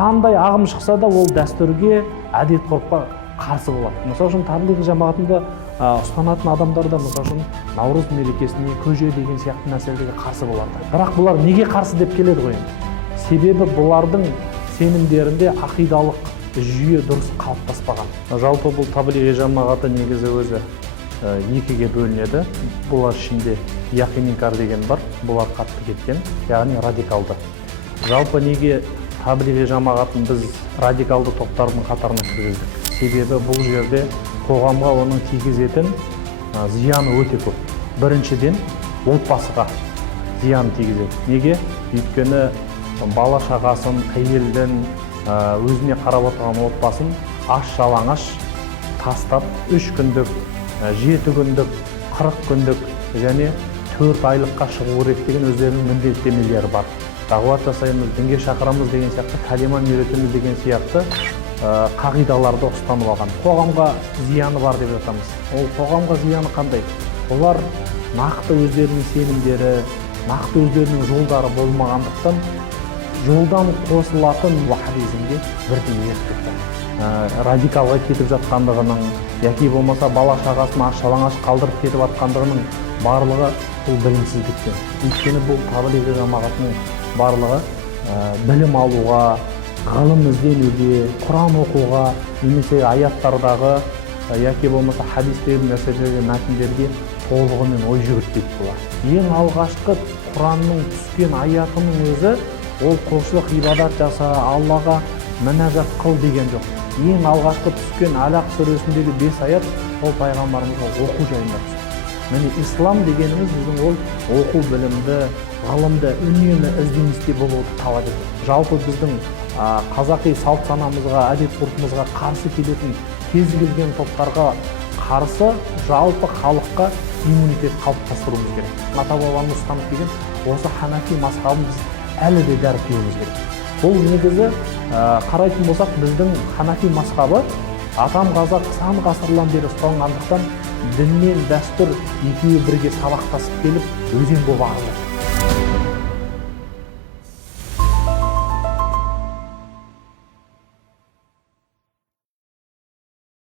қандай ағым шықса да ол дәстүрге, әдет ғұрыпқа қарсы болады. Мысалы үшін таблиғ жамағатында ұстанатын адамдар да мысалы үшін Наурыз мерекесіне, көже деген сияқты нәрселерге қарсы болады. Бірақ бұлар неге қарсы деп келеді ғой? Себебі бұлардың сенімдерінде ақидалық жүйе дұрыс қалыптаспаған. Жалпы бұл таблиғ жамағаты негізі өзі екіге бөлінеді. Бұлар ішінде яқин-инкар деген бар, бұлар қатты кеткен, яғни радикалды. Жалпы неге таблиғ жамағатын біз радикалды топтардың қатарына кіргіздік? Себебі бұл жерде қоғамға оның тигізетін зияны өте көп. Біріншіден, отбасыға зиян тигізеді. Неге? Өйткені бала шағасын, әйелдің өзіне қарап отырған отбасын аш-жалаңаш тастап 3 күндік, 7 күндік, 40 күндік және 4 айлыққа шығу керек деген өздерінің міндеттемелері бар. Дағуат жасаймыз, дінге шақырамыз деген сияқты, калиманы үйретеміз деген сияқты қағидаларды ұстанып алған. Қоғамға зияны бар деп жатамыз. Ол қоғамға зияны қандай? Олар нақты өздерінің сенімдері, нақты өздерінің жолдары болмағандықтан жолдан қосылатын ваххабизмге бірден ертеді. Радикалға кетіп жатқандығының, яки болмаса бала шағасын аш-жалаңаш қалдырып кетіп жатқандығының барлығы бұл білімсіздіктен. Өйткені бұл таблиғ жамағатының барлығы білім алуға, ғылым ізденуге, Құран оқуға, немесе аяттардағы яки болмаса хадистегі нәрселерге, мәтіндерге толығымен ой жүгіртпейді бұлар. Ең алғашқы Құранның түскен аятының өзі ол құлшылық ибадат жаса, Аллаға мінәжат қыл деген жоқ. Ең алғашқы түскен Алақ сүресіндегі 5 аят ол пайғамбарымызға оқу жайында түсті. Міне ислам дегеніміз біздің ол оқу білімді, ғылымды үнемі ізденісте болуды талап етеді. Жалпы біздің қазақи салт санамызға, әдет ғұрпымызға қарсы келетін кез келген топтарға қарсы жалпы халыққа иммунитет қалыптастыруымыз керек. Ата-бабамыз ұстанып келген осы ханафи мазхабын біз әлі де дәріптеуіміз керек. Бұл негізі қарайтын болсақ, біздің ханафи мазхабы атам қазақ сан ғасырлан бері ұстанғандықтан дін мен дәстүр екеуі бірге сабақтасып келіп өзен болып ағып жатыр.